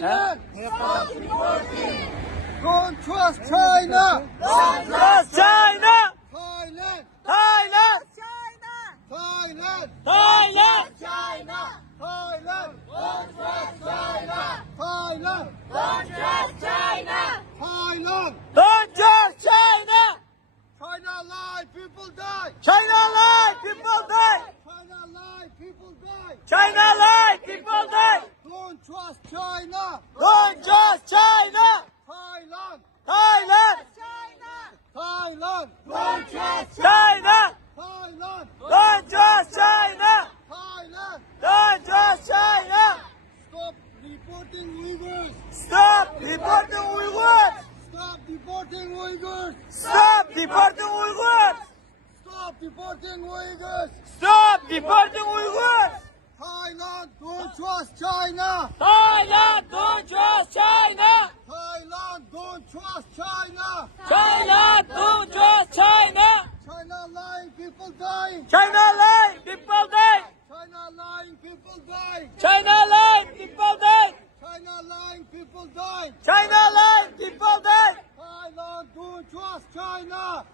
Thailand. Don't trust China. Don't trust China. Thailand. Thailand. Thailand. Thailand. China. Thailand. Don't trust China. Thailand. Don't trust China. Thailand. Don't trust China. China lie, people die. China lie, people die. China lie, people die. China lie, people die. Don't trust China. Don't trust China. Thailand. Thailand. Thailand. Don't trust China. Thailand. Don't trust China. Thailand. Don't trust China. Stop deporting Uyghurs. Stop deporting Uyghurs. Stop deporting Uyghurs. Stop deporting Uyghurs. Stop deporting Uyghurs. Stop deporting Uyghurs. Thailand, don't trust China. Thailand. Don't trust China. Thailand, don't trust China. Thailand. Don't trust China. China lying, people dying. China lie, people die. China lying, people dying. China lie, people die. China lying, people dying. China lie, people die. Thailand, don't trust China.